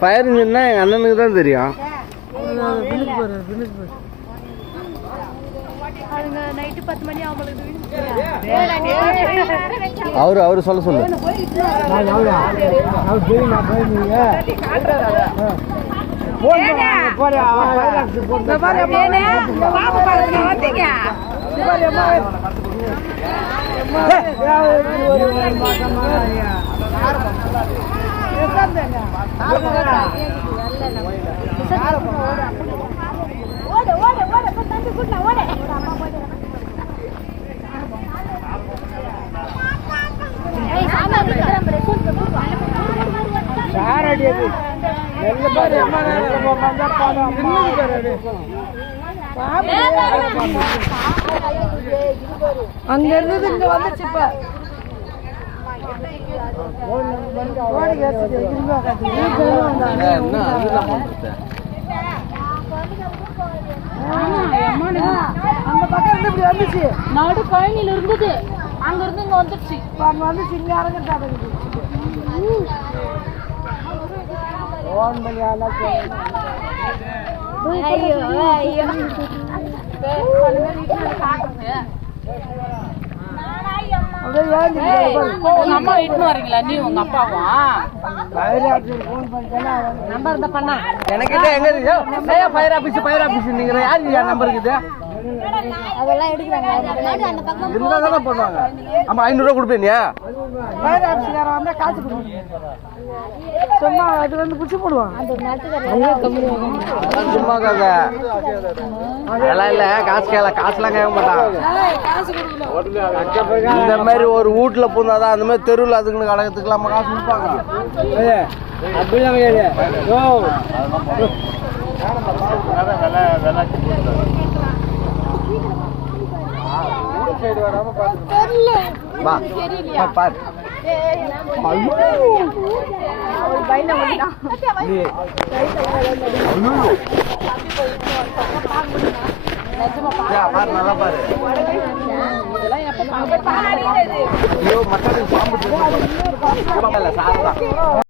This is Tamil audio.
ஃபயருங்கன்னா எங்கள் அண்ணனுக்கு தான் தெரியும். அவரு சொல்ல சொல்லு. அங்க இருந்தது இங்க வந்துச்சு. இப்ப அந்த பக்கம் இருந்து இப்படி வந்துச்சு. நடு கழனில இருந்தது, அங்க இருந்து இங்க வந்துருச்சு. அங்க வந்துச்சு, இங்க இறங்கிட்டாங்க. அம்மா இட்டுன்னு வரீங்களா நீ உங்க அப்பாவும்? நம்பர் இருந்தா பண்ணா எனக்கு எங்க இருக்கு ஃபயர் ஆபீஸ் நீங்க யாரு நம்பர் இருக்குது? அதெல்லாம் எடுக்கிறாங்க. இருந்தா தானே பண்ணுவாங்க. ஆமா 500 ரூபா கொடுப்பேனியா? ஃபயர் ஆபீஸ்காரன் வந்தா காசு கொடுக்கணும். சும்மா அது வந்து புடிச்சு போடுவான். சும்மா காக்க அதெல்லாம் இல்ல, காசுலாம் கேட்க மாட்டான். இந்த மாதிரி ஒரு வீட்டுல பூந்தாதான் அந்த மாதிரி தெருவில் அதுக்குன்னு கலகத்துக்குலாம் காசு கொடுப்பாங்க. அப்படிலாம் பாரு. நல்லா பாரு. ஐயோ மட்டன் பாம்பு சாரதான்.